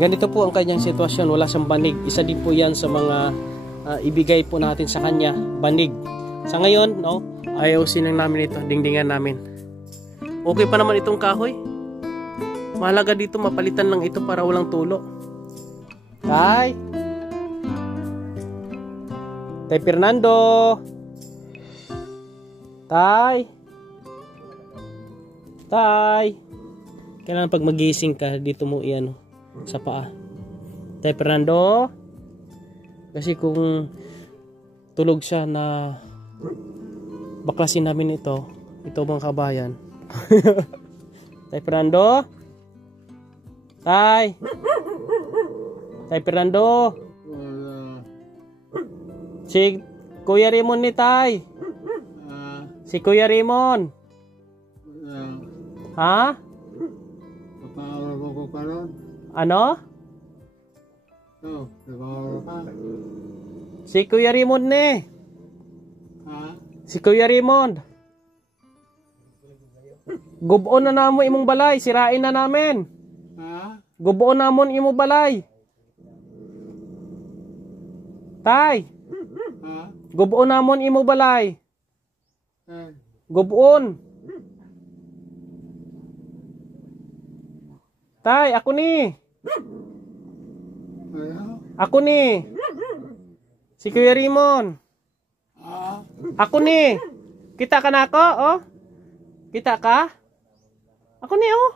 Ganito po ang kanyang sitwasyon, wala siyang banig. Isa din po yan sa mga ibigay po natin sa kanya, banig. Sa ngayon, no, ayusin lang namin ito, dingdingan namin. Okay pa naman itong kahoy. Mahalaga dito, mapalitan lang ito para walang tulo. Tay! Tay Fernando! Tay! Tay! Kailangan pag magising ka, dito mo iyan sa paa. Tay Fernando! Kasi kung tulog siya na baklasin namin ito mga kabayan. Tay Fernando? Tay! Tay Fernando! Si Kuya Raymond ni Tay. Si Kuya Raymond. Ha? Ano? Si Kuya Raymond ni. Si Kuya Raymond. Gubuon na namo imong balay, sirain na namin. Gubuon namon imong balay. Tay. Gubuon namon imong balay. Gubuon. Tay, ako ni. Ako ni. Si Kuya Raymond. Ako ni. Kita ka na ako, oh? Kita ka? Ako ni, oh.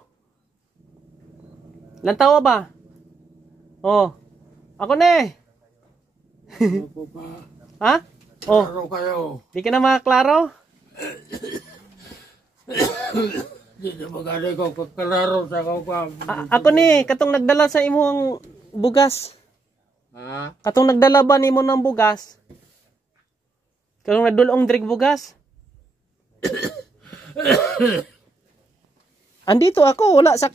Lantawa ba? Oh. Ako ni. Ha? Oh. Di ka na makaklaro? Di na magana ko kaklaro sa kaukwam. Ako ni, katong nagdala sa imong bugas. Ha? Katong nagdala ba nimo ng bugas? Katong nadulong drig bugas? Andito ako, wala sa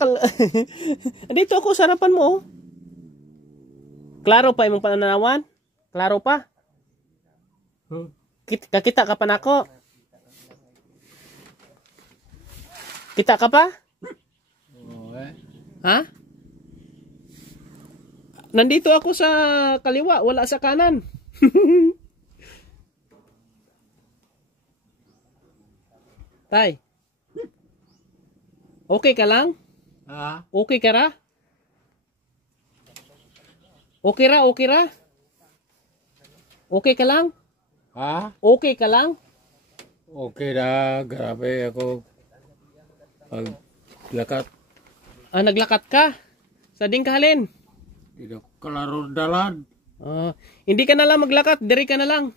Andito ako sa harapan mo. Oh. Klaro pa imong pananawan? Klaro pa? Kakita ka pa nako? Kita ka pa? Ha? Nandito ako sa kaliwa, wala sa kanan. Tay. Okay ka lang? Ha? Okay ka ra? Okay ra, okay ra? Okay ka lang? Ha? Okay ka lang? Okay na, grabe ako. Paglakat. Naglakat ka? Sa ding kahalin? Di na kalaro dalan. Hindi ka na lang maglakat, diri ka na lang.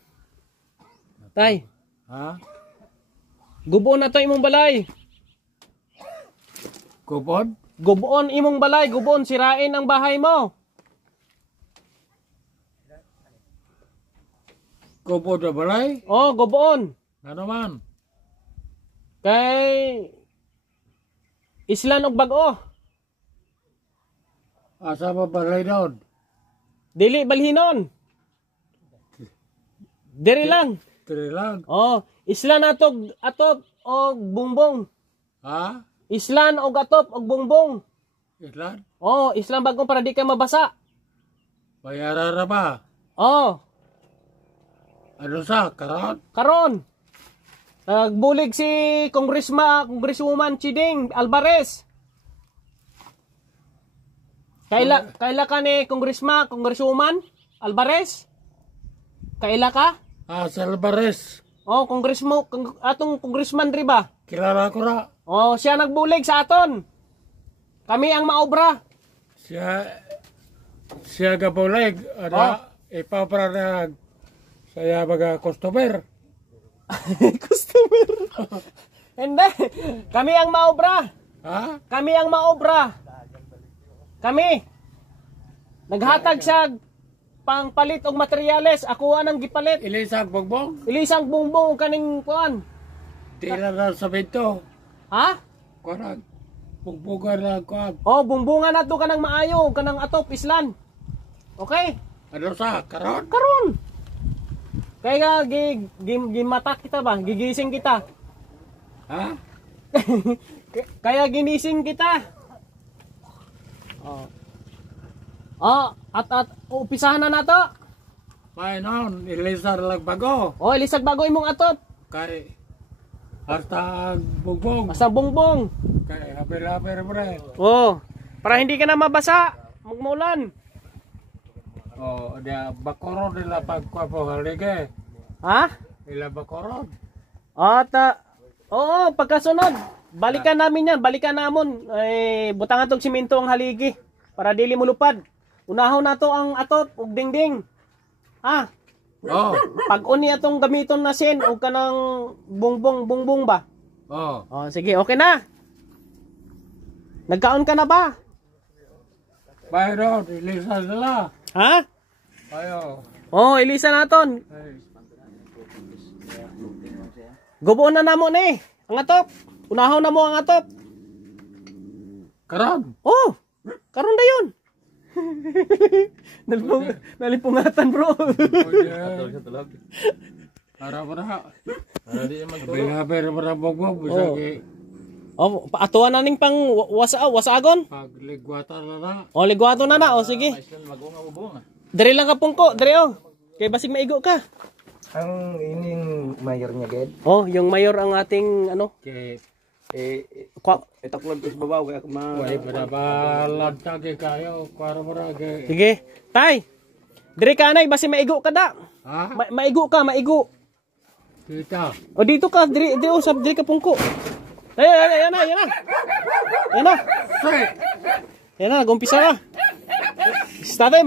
Tay. Ha? Gubuon na to imong balay. Kupon? Gubuon imong balay, gubuon sirain ang bahay mo. Kupon na balay? Oh, gubuon. Nga naman? Kay Islan og Bag-o. Asa pa balay doon? Dili balhinon. Diri lang. Tiri lang. Oh, Islan atog og Bungbong. Ha? Islan og atop og Bungbong. Islan? Oh, Islan Bag-o para di ka mabasa. Bayaran na ba? Oh, Ano sa? Karon? karon. Nagbulig si Congresswoman Chiding Alvarez. Kaila ka ni Congresswoman Alvarez? Kaila ka? Sa Alvarez. Oh, atong congressman ri ba? Kilala ko na. Oh, siya nagbulig sa aton. Kami ang maobra. Siya gabulig. Ipapara na saya baga customer. Customer. Hindi. Kami ang maobra. Ha? Kami ang maobra. Kami. Naghatag sa pangpalit og materyales. Ako anang gipalit. Ilisang bongbong? Ilisang Bungbong kaning kuan. Tira na sa bento. Ha? Kuan. Bugbugan na kuan. Oh, bumbungan na to kanang maayo, kanang atop Islan. Okay? Ano sa? Karon? Karon. Kaya gimatak kita ba? Gigising kita. Ha? Kaya ginising kita. Oh. Oh, at umpisahan na nato. May noon, ilisar lang bago. Oh, ilisag bago imong atot. Kay hasta bugbog. Basta bongbong. Kay hapir-hapir pre. Oh, para hindi ka na mabasa. Magmulan. Oh, dia bakorod nila pagkwapo halige. Ha? Ila bakorod. At oo, pagkasunod, balikan namin yan, balikan namon. Butangan tong simento ang haligi para dili mo lupad. Unahon na to ang atot ug dingding. Ha? Oh. Pag uni atong gamiton na sin o kanang bungbong ba? Oh. Oh, sige, okay na. Nagkaon ka na ba? Bayro, ilisar nila. Ha? Ayo. Oh, ilisa naton. Ay. Gubuon na namo ni ang atot. Unahon na mo ang atot. Karon. Oh, karon dayon. Nalipungatan bro. Para. Hapir-hapir para bugbog. Oh, paatuan na ning pang wasagon. Pagligwata na na. Oh, ligwato na na. Oh, sige. Dire lang ka pungko, dire oh. Kay basig maigo ka. Ang ining mayor niya, Ged? Oh, yung mayor ang ating ano? Kay Itaklog ko sa babaw kaya wala para balantag kayo para kay. Sige. Tay. Dire ka nay basig maigo ka da. Ha? Maigo ka, maigo. Kita. O dito ka, dire usap, dire ka pungko. Yan na. Yan na. Yan na, gumpisa ka. Tatay,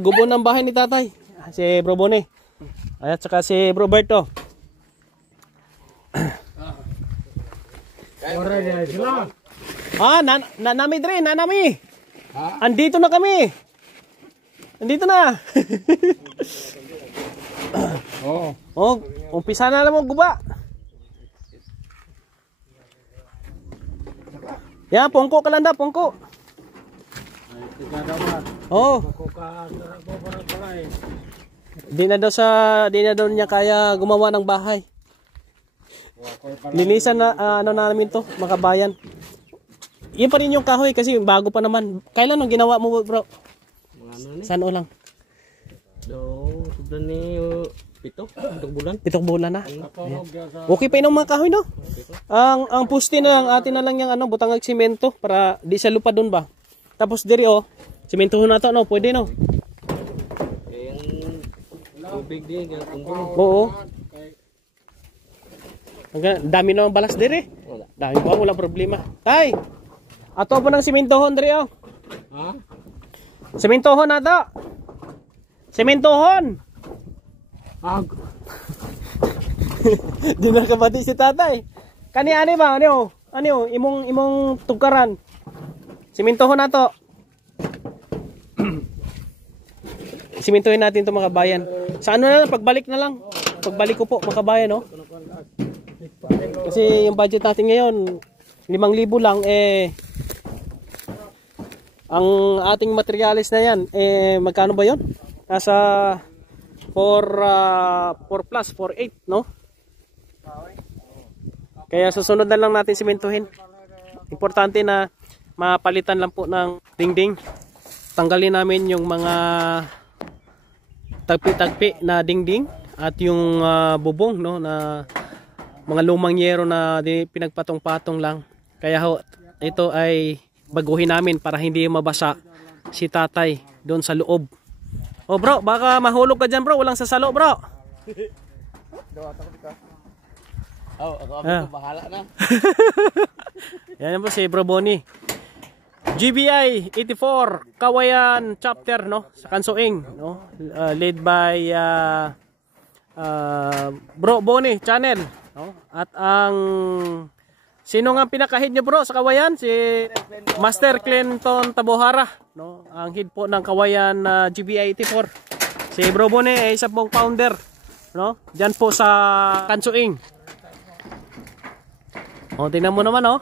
gubo ng bahay ni tatay. Si Bro Bone. At saka si Bro Berto. Ora dia sila. Nanami dire, nanami. Ha? Andito na kami. Andito na. Oh, umpisa na lang mo guba. Yan, pungko ka lang da, pungko. Oh. Di na daw niya kaya gumawa ng bahay. Linisan na ano namin to, makabayan. Yun pa rin yung kahoy kasi bago pa naman. Kailan ang ginawa mo, bro? Saan o lang? Sudah ni 7 bulan. 7 bulan na. Okay pa yung mga kahoy, no? Ang puste na lang, atin na lang yung ano, butangag simento para di sa lupa doon ba. Tapos diri oh, simento na to, no? Pwede, no? Tubig din, kumbong. Oo. Ang dami na ang balas diri. Dami pa, wala problema. Tay, ato po ng simentohon diri oh. Ha? Simentohon na to. Simentohon. Di na kabati si tatay. Kani ani ba? Ano? Imong tukaran. Simentohon na to. Simentohin natin to mga kabayan. Sa ano na lang, pagbalik na lang. Pagbalik ko po mga kabayan, no? Kasi yung budget natin ngayon 5,000 lang ang ating materialis na yan magkano ba yon? Nasa 4 plus 4.8, no? Kaya susunod na lang natin simentuhin. Importante na mapalitan lang po ng dingding. Tanggalin namin yung mga tagpi-tagpi na dingding at yung bubong, no, na mga lumang yero na pinagpatong-patong lang. Kaya ito ay baguhin namin para hindi mabasa si tatay doon sa loob. Oh bro, baka mahulog ka dyan bro, walang sasalo bro. Ako bahala na. Yan po si Bro Boni. GBI 84 Kawayan chapter, no, sa Kansoing, no, led by Bro Boni channel, no? At ang sino nga pinakahid nyo bro sa Kawayan? Si Master Clinton Tabohara, no? Ang head po ng Kawayan GBI 84. Si Bro Boni ay isa pong founder, no? Diyan po sa Kansoing. O, tingnan mo naman, oh.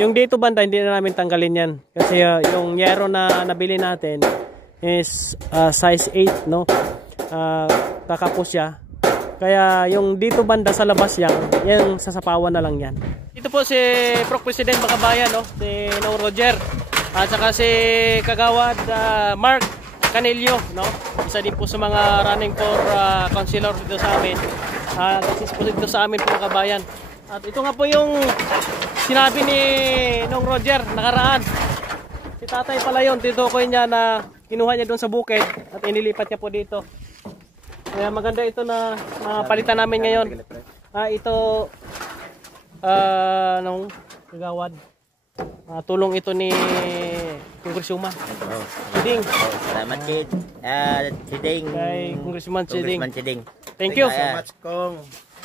Yung dito banda, hindi na namin tanggalin yan. Kasi yung yero na nabili natin is size 8, no? Kakapos siya. Kaya yung dito banda sa labas yan sasapawan na lang yan. Dito po si Proc President Bakabayan, no? Si Nong Roger. At saka si Kagawad Mark Canelio, no? Isa din po sa mga running for councilor dito sa amin. Assist po dito sa amin po Bakabayan. At ito nga po yung sinabi ni Nong Roger nakaraan. Si tatay pala yun, tinukoy niya na kinuha niya doon sa bukid at inilipat niya po dito. Kaya maganda ito na palitan namin ngayon. Ito nung Kagawad. Tulong ito ni Congresswoman Chiding. Salamat Chid. Chiding. Kay Congresswoman Chiding. Thank Thank you. you so much Kong.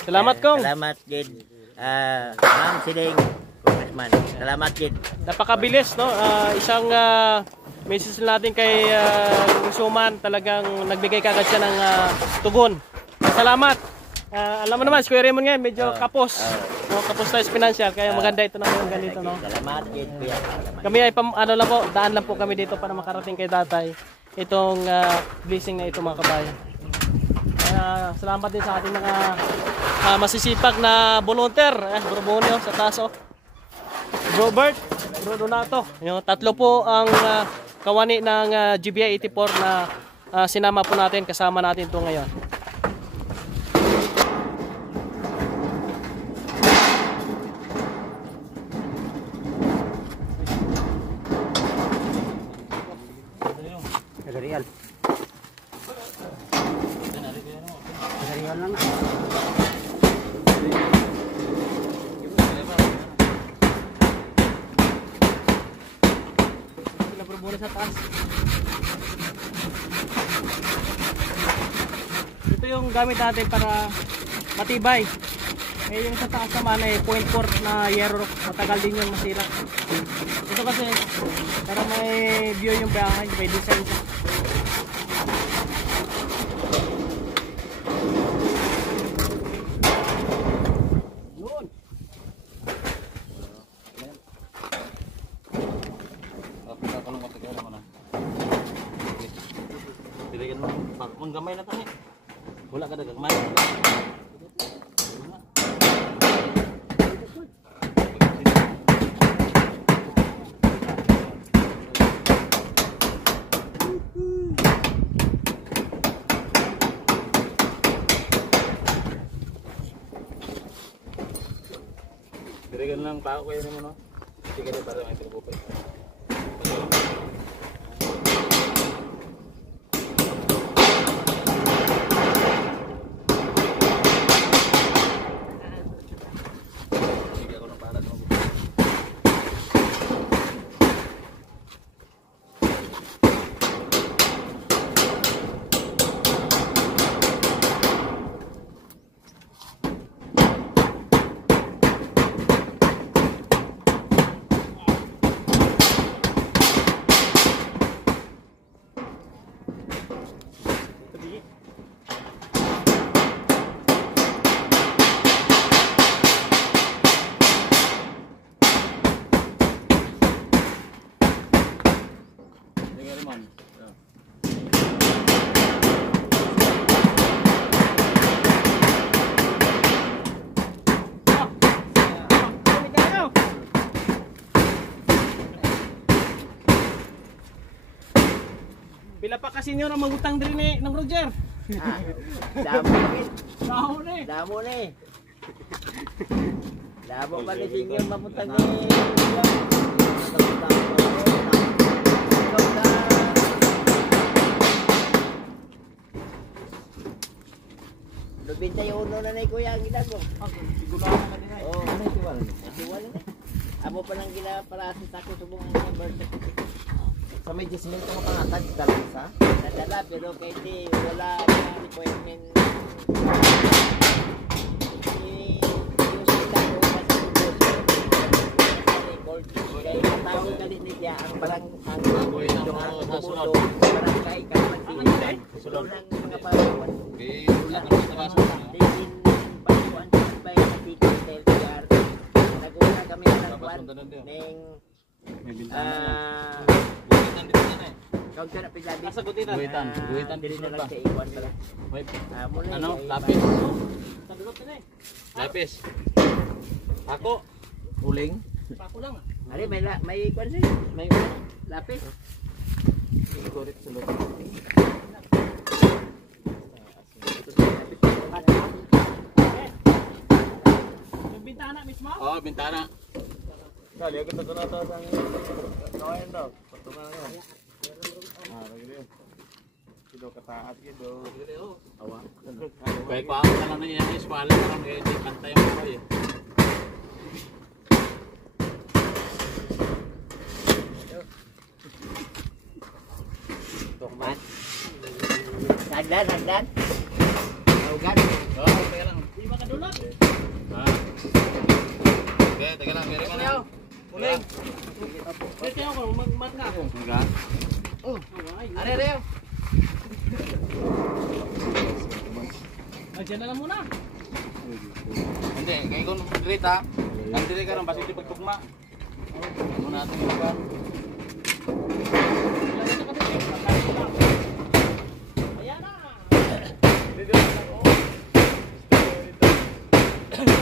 Salamat Kong. Salamat Chid. Ma'am Chiding. Congressman. Salamat Chid. Napakabilis, no? Isang message natin kay Congresswoman, talagang nagbigay kagad siya ng tugon. Salamat. Alam mo naman, si Kuya Raymond ngayon, medyo kapos. Kapos tayo financial, kaya maganda ito na yung ganito, no? Salamat Chid. Kami ay daan lang po kami dito para makarating kay tatay itong blessing na ito mga kabayan. Kaya salamat din sa ating mga masisipag na volunteer. Bro Bonio sa taso. Robert, Bro Donato. Yung tatlo po ang kawani ng GBI 84 na sinama po natin, kasama natin ito ngayon. Real. Real lang. Muna sa taas. Ito yung gamit natin para matibay. Yung sa taas naman ay 0.4 na yero, matagal din yung masira. Ito kasi para may view yung bahay, may design siya. Menggamay na tani. Wala ka dagang man. Dirigan lang tao kayo naman no. Sige na para may trubo pa. Pila pa kasi nyo na magutang din ni ng Roger. Damo ni. Damo ni. Damo ni. Damo pa ni Singil mamutang ni. Lubintay uno na ni kuya ang gidago. Siguro na kanina. Oh, natiwal. Natiwal ni. Amo pa nang gila para sa ako subong ang birth certificate. Sa may gismento mo pangatag dala sa? Nadala pero kay di wala na requirement. Tawag galit ni siya ang parang ang sumunod parang kay kapatid sulod ng mga palawan tingin pagkuhan sa bay na ticket LPR naguna kami ng kwan tanong din. Ning May bintana yan. ah Guhitan dito yan eh. counter na pigadi. Nasa gutitan. Guhitan Dili dito na ba? lang sa iwan pala. Wait. Muna Ano? yung Lapis. Sa dulot na eh. Lapis. Ako. Uling. Pako lang. Ari may kwan siya. May lapis. Correct sa loob. Yung bintana mismo? Oo, bintana. Dali, ako na ito sa kawayan daw. Patungan yan. Lagi din. Kido kataat, kido. Awa. Kaya pa ako na lang na yan. Iswala na lang. Kaya di kanta yung mga eh. Man. Hagdan. Ugan. Oo, teka lang. Hindi ba kadulot? Okay, teka lang. Meron ka na. Uling. Pwede ako mag-mat na ako. Hangga. Ay, Ari. dyan na lang muna. Hindi, kaya kung mag-greet ha. Nandiri ka lang, basta hindi pagtugma. Ano natin yung lugar. Ayan na.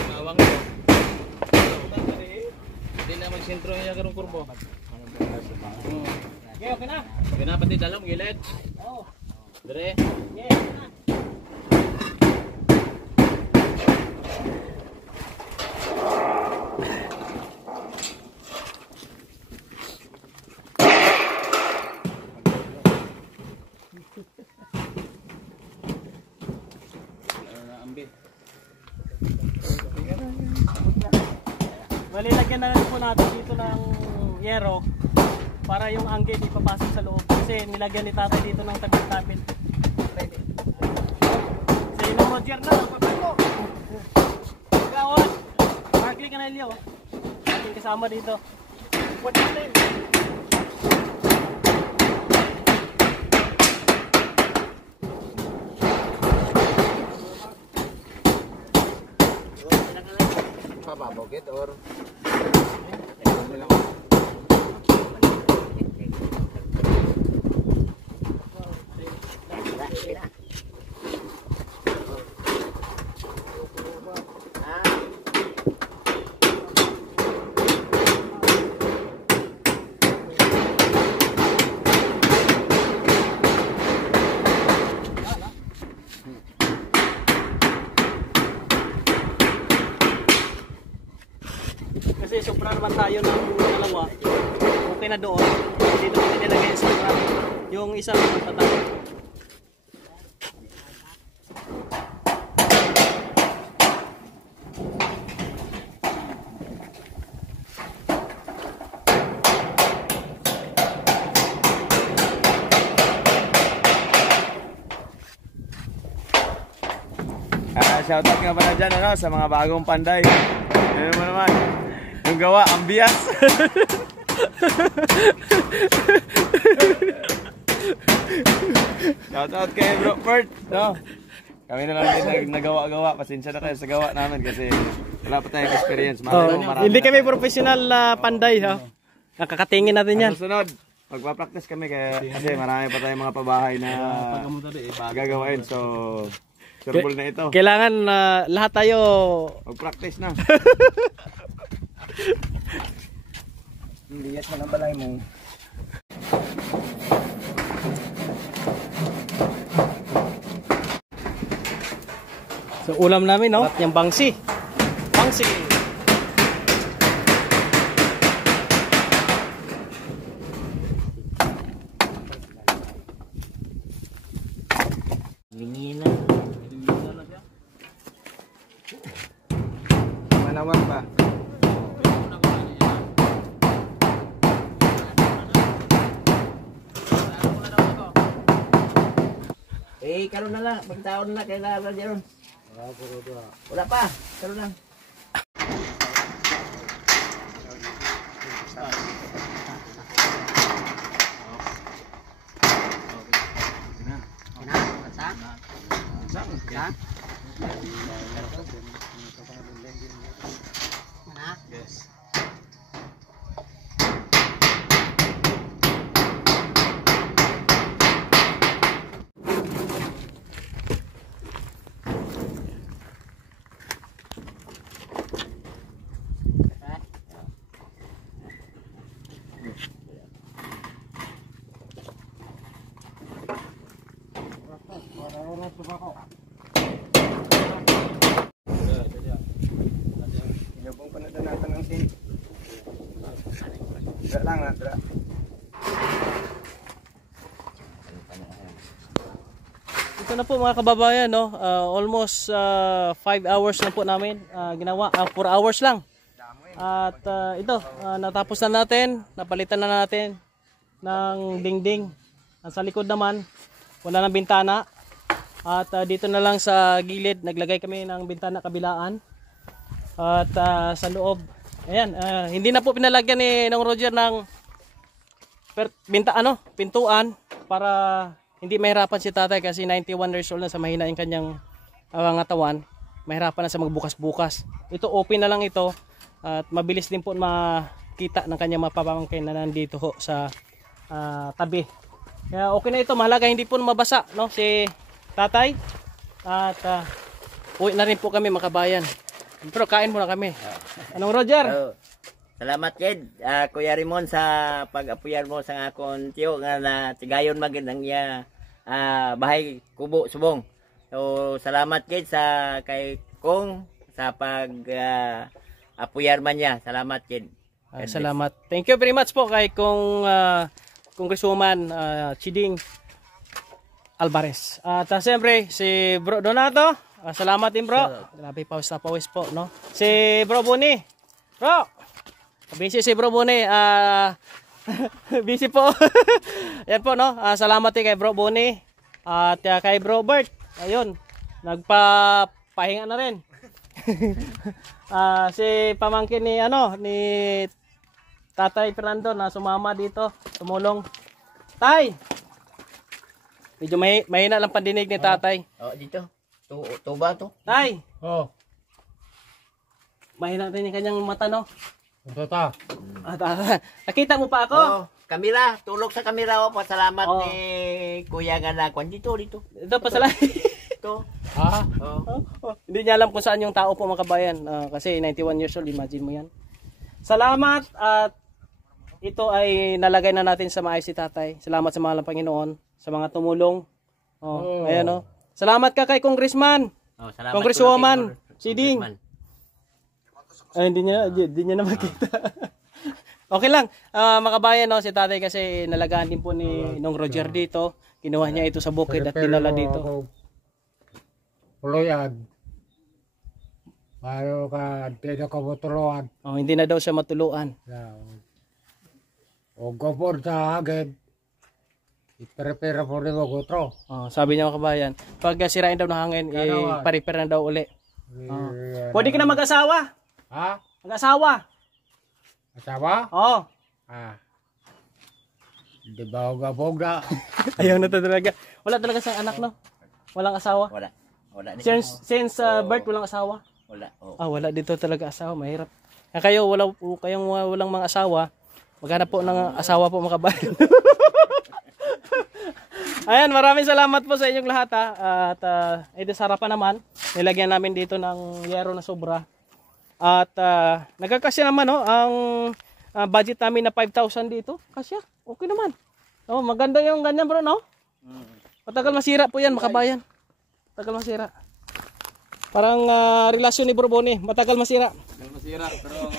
Mawang ko. Hindi na mag-sentro niya karong kurbo. Okay na. Okay na, pati dalam, gilid. Oo. Dire. Okay na. Bali, lagyan na rin po natin dito ng yero para yung anggit ipapasok sa loob. Kasi nilagyan ni tatay dito ng tagpit-tapit. Sa inong Roger na, magpapako. Gawon! Markley ka na Elio. Ating kasama dito. What is name? Pababogit or Kasi supra naman tayo ng dalawa. Okay na doon. Dito natin nilagay yung supra. Yung isang patay. Shoutout nga pala dyan sa mga bagong panday. Ano mo naman? Yung gawa, ambias. Shoutout kay Bro Bert. No? Kami na lang din nagawa-gawa. Pasensya na kayo sa gawa namin kasi wala pa tayong experience. Hindi kami professional na panday ha. Nakakatingin natin yan. Susunod, magpa-practice kami kasi marami pa tayong mga pabahay na gagawain. So, surbol na ito. Kailangan lahat tayo Mag-practice na. Liyas mo ng balay mo. So ulam namin no, yung bangsi. Bangsi. Lingin na. Manawan pa. Karon na lang, pagtaon na kailangan diyon. Wala pa, karon lang. Yung panatan natin ng sin. Dra lang na, dra. Ito na po mga kababayan, no? Almost 5 hours na po namin ginawa. 4 hours lang. At ito, natapos na natin. Napalitan na natin ng dingding. Sa likod naman, wala ng bintana. At dito na lang sa gilid, naglagay kami ng bintana kabilaan. At sa loob, ayan, hindi na po pinalagyan ni Nong Roger ng pintuan para hindi mahirapan si tatay kasi 91 years old na, sa mahina yung kanyang katawan. Mahirapan na sa magbukas-bukas. Ito open na lang ito at mabilis din po makita ng kanyang mapapamangkin na nandito ho sa tabi. Kaya okay na ito, mahalaga hindi po mabasa, no, si tatay. At uwi na rin po kami mga kabayan. Pero kain muna kami. Anong Roger? Salamat Jed, Kuya Rimon sa pag-apuyar mo sa akong tiyo nga na tigayon magandang niya bahay kubo subong. So salamat Jed sa kay Kong sa pag apuyar man niya. Salamat Jed. Salamat. Thank you very much po kay Congresswoman Chiding Alvarez. At siyempre si Bro Donato, salamat din bro. Grabe, pawis na pawis po, no? Si Bro Boni. Bro, busy si Bro Boni. Busy po. Yan po, no? Salamat din kay Bro Boni. At kay Bro Bert. Ayun, nagpapahinga na rin. Si pamangkin ni Tatay Fernando na sumama dito, tumulong. Tay! Medyo mahina lang pandinig ni tatay. Dito. Tuba to. Tay! Mahina rin yung kanyang mata, no? Nakita mo pa ako? Kamera, tulog sa kamera ko. Pasalamat ni Kuya Ganakwan. Dito. Ito, pasalamat. Ito. Hindi niya alam kung saan yung tao po mga kabayan. Kasi 91 years old, imagine mo yan. Salamat at ito ay nalagay na natin sa maayos si tatay. Salamat sa mga Panginoon, sa mga tumulong. Ayan, no? Salamat ka kay Congressman. Congresswoman Chiding. Ay, hindi niya na makita. Okay lang, mga kabayan, no, si tatay kasi nalagaan din po ni Nong Roger dito. Kinuha niya ito sa bukid at dinala dito. Puloyan. Paano ka, hindi na ka matuluan. Hindi na daw siya matuluan. O gopor sa hagin, ipere-pere po rin mo gutro. Sabi niya mga kabayan, pag sirain daw ng hangin, pare-pere na daw uli. Pwede ka na mag-asawa. Ha? Mag-asawa. Asawa? Oo. Di ba hugabog na? Ayaw na talaga. Wala talaga siyang anak, no? Walang asawa. Wala. Since birth, walang asawa. Wala. Wala dito talaga asawa. Mahirap. Kayo, kayong walang mga asawa, maghanap po ng asawa po mga kabayan. Ayan, maraming salamat po sa inyong lahat. At ito sa harapan naman, nilagyan namin dito ng yero na sobra. At nagkakasya naman, no, ang budget namin na 5,000 dito. Kasya, okay naman. Maganda yung ganyan bro, no? Matagal masira po yan mga kabayan. Matagal masira. Parang relasyon ni Bro Boni, matagal masira. Masira, pero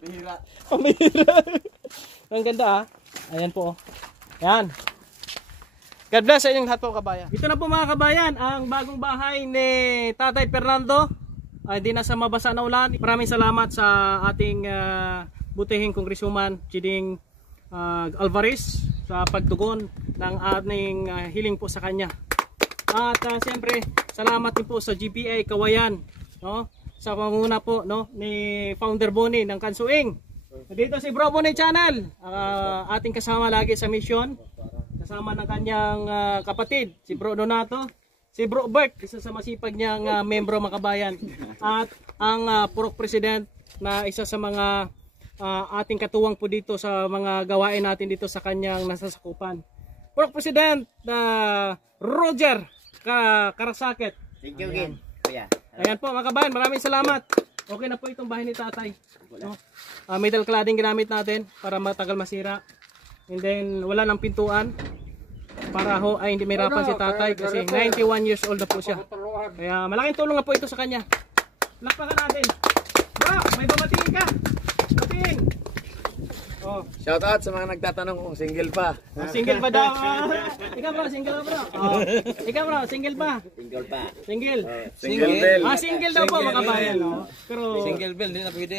bihira. Pambihira. Ang ganda Ayan po. Ayan. God bless sa inyong lahat po kabayan. Ito na po mga kabayan, ang bagong bahay ni Tatay Fernando. Hindi na sa mabasa na ulan. Maraming salamat sa ating butihing Congresswoman Chiding Alvarez sa pagtugon ng ating hiling po sa kanya. At siyempre, salamat din po sa GPA Kawayan, no? Sa pangunguna po, no, ni Founder Boni ng Kansuing. Dito si Bro Boni Channel, ating kasama lagi sa mission. Kasama ng kanyang kapatid, si Bro Donato, si Bro Bert, isa sa masipag niyang membro mga kabayan. At ang Purok President na isa sa mga ating katuwang po dito sa mga gawain natin dito sa kanyang nasasakupan. Purok President Roger Karasakit. Thank you again, Kuya. Ayan po mga kabayan, maraming salamat. Okay na po itong bahay ni tatay. No? Metal cladding ginamit natin para matagal masira. And then wala nang pintuan. para ho ay hindi mahirapan si tatay kasi 91 years old na po siya. Kaya malaking tulong na po ito sa kanya. Lakpakan natin. Bro, may babatiin ka. Batiin. Oh, Shout out sa mga nagtatanong kung single pa. single ba daw? Ikaw bro, single ba bro? Oh. Ikaw bro, single ba? Single pa. Single. Single bell. Single daw po mga kabayan. No? Pero Single bell, hindi na pwede.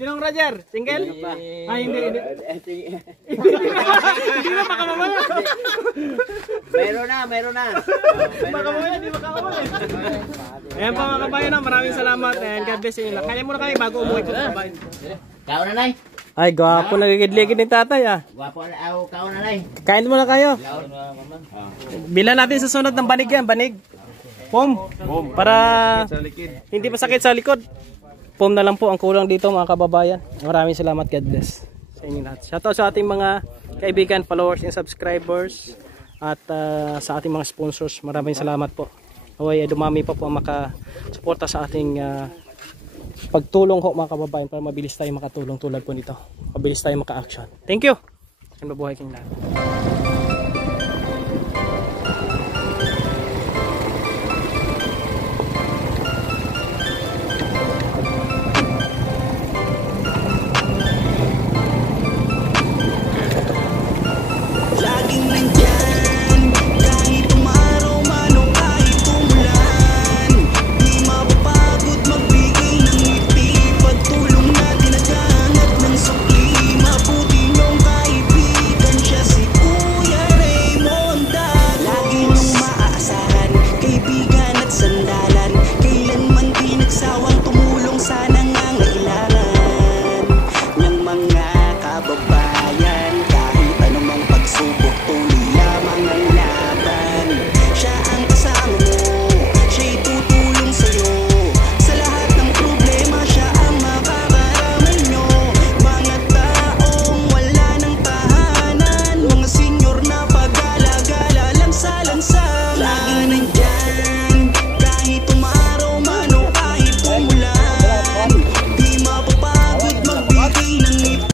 Sinong Roger? Single? Hindi. Hindi na makamamaya. Meron na. Makamamaya, hindi makamamaya. Ayan po mga kabayan, no? Maraming salamat and God bless you. Kaya muna kami bago umuwi po sa kabayan. Kao na nay. Ay, gwapo nagigidligid ni tatay ah. Gwapo na kao na nay. Kain muna kayo. Bilan natin sa sunod ng banig yan, banig. Pom. Para hindi masakit sa likod. Pom na lang po ang kulang dito mga kababayan. Maraming salamat, God bless sa inyo lahat. Shoutout sa ating mga kaibigan, followers and subscribers at sa ating mga sponsors. Maraming salamat po. Naway dumami pa po ang makasuporta sa ating pagtulong ho mga kababayan para mabilis tayo makatulong tulad po nito. Mabilis tayo maka-action. Thank you. And mabuhay kayong lahat.